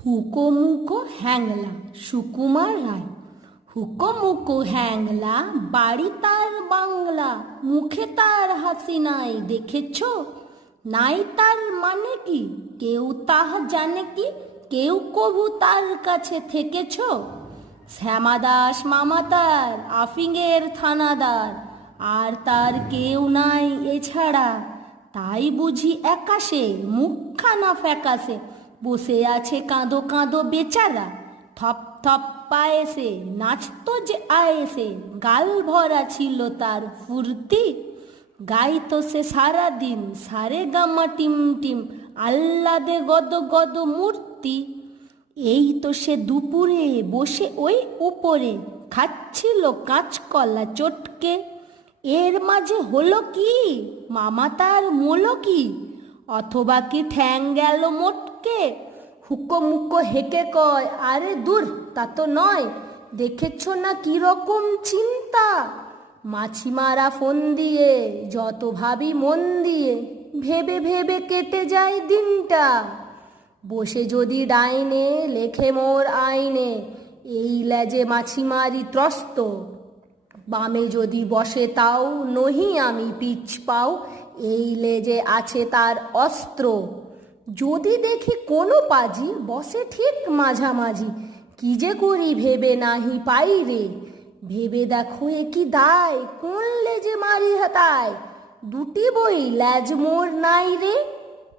হুকোমুকো হ্যাংলা সুকুমার রায়। হুকোমুকো হ্যাংলা বাড়ি তার বাংলা, মুখে তার হাসি নাই দেখেছ? নাই তার মানে কি কেউ তাহা জানে কি? কেউ কভু তার কাছে থেকেছ? শ্যামাদাস মামা তার আফিংয়ের থানাদার, আর তার কেউ নাই এছাড়া। তাই বুঝি একাশে মুখখানা ফ্যাকাশে বসে আছে কাঁদো কাঁদো বেচারা। থপ থপ পায়েসে নাচতো যে আয়েসে, গাল ভরা ছিল তার ফুর্তি। গাইতো সে সারাদিন সারে গামা টিম টিম, আহ্লাদে গদ গদ মূর্তি। এই তো সে দুপুরে বসে ওই উপরে খাচ্ছিল কাঁচকলা চটকে। এর মাঝে হলো কি মামা তার মোলো কি, অথবা কি ঠ্যাং গেল মোটকে? হুকোমুকো হেঁকে কয়, আরে দূর তা তো নয়, দেখেছ না কিরকম চিন্তা। মাছিমারা ফোন দিয়ে যত ভাবি মন দিয়ে, ভেবে ভেবে কেটে যায় দিনটা। বসে যদি ডাইনে লেখে মোর আইনে, এই লেজে মাছিমারি ত্রস্ত। বামে যদি বসে তাও নহি আমি পিছ পাও, এই লেজে আছে তার অস্ত্র। যদি দেখি কোনো পাজি বসে ঠিক মাঝামাঝি, কি যে করি ভেবে নাহি পাই রে। ভেবে দেখো এ কি দায়, কোন লেজে মারি হাতায়, দুটি বই লেজ মোর নাই রে।